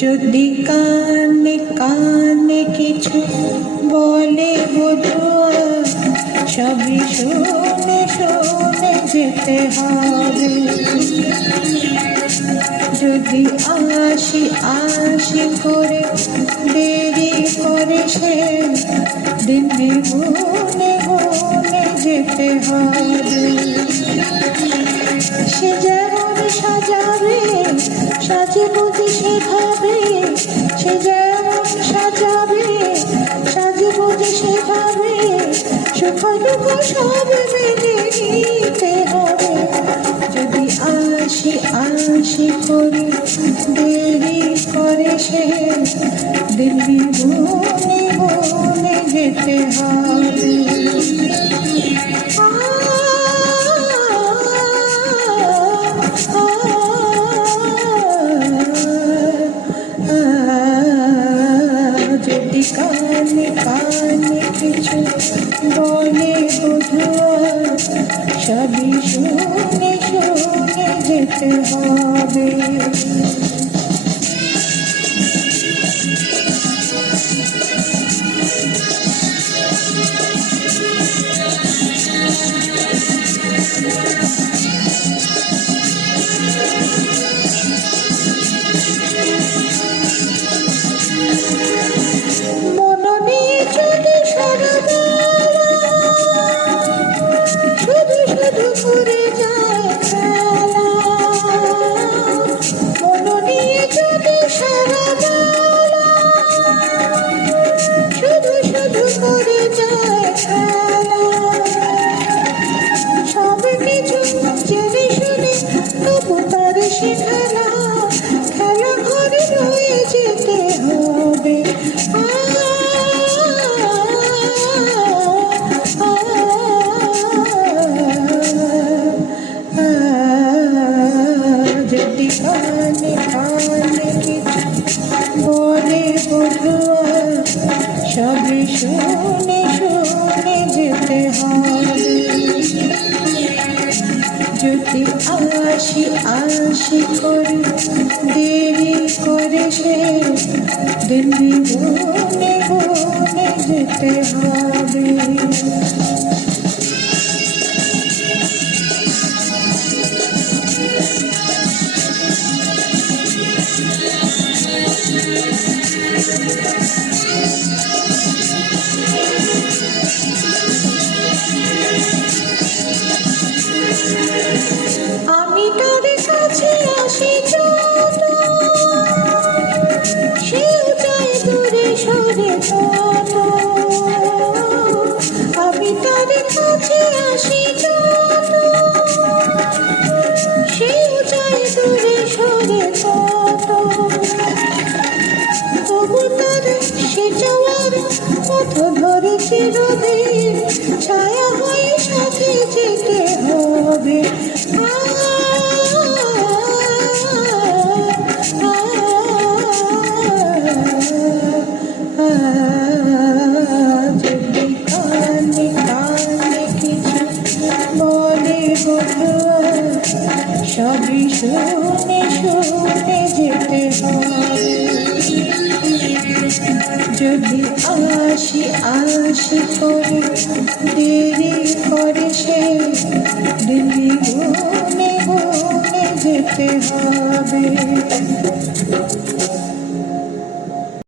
যদি কানে কানে কিছু বলে বধুয়া, সবই শুনে শুনে যেতে হবে। যদি আসি আসি করে দেরি করে সে, দিন গুনে গুনে যেতে হবে। সে যেমন সাজাবে সাজে বুঝি সেভাবে, সে যেমন সাজাবে সাজে বুঝি সেভাবে, সুখ দুঃখ সব মেনে নিতে হবে। যদি আসি আসি করে দেরি করে সে, দিন গুনে গুনে যেতে হবে। যদি কানে কানে কিছু বলে বধুয়া, সবই শুনে শুনে যেতে হবে। যদি কানে কানে কিছু বলে বধুয়া, সবই শুনে শুনে যেতে হবে। যদি আসি আসি করে দেরি করে সে, দিন গুনে গুনে যেতে হবে। আমি তার কাছে আসি যত, সেও যায় দূরে সরে তত। আমি তার কাছে আসি যত, সেও যায় দূরে সরে তত। তবু তার সে যাওয়ার পথ ধরে চিরদিন, ছায়া হয়ে সাথে যেতে হবে। যদি কানে কানে কিছু বলে বধুয়া, সবই শুনে শুনে যেতে হবে। যদি আসি আসি করে দেরি করে সে, দিন গুনে গুনে যেতে হবে।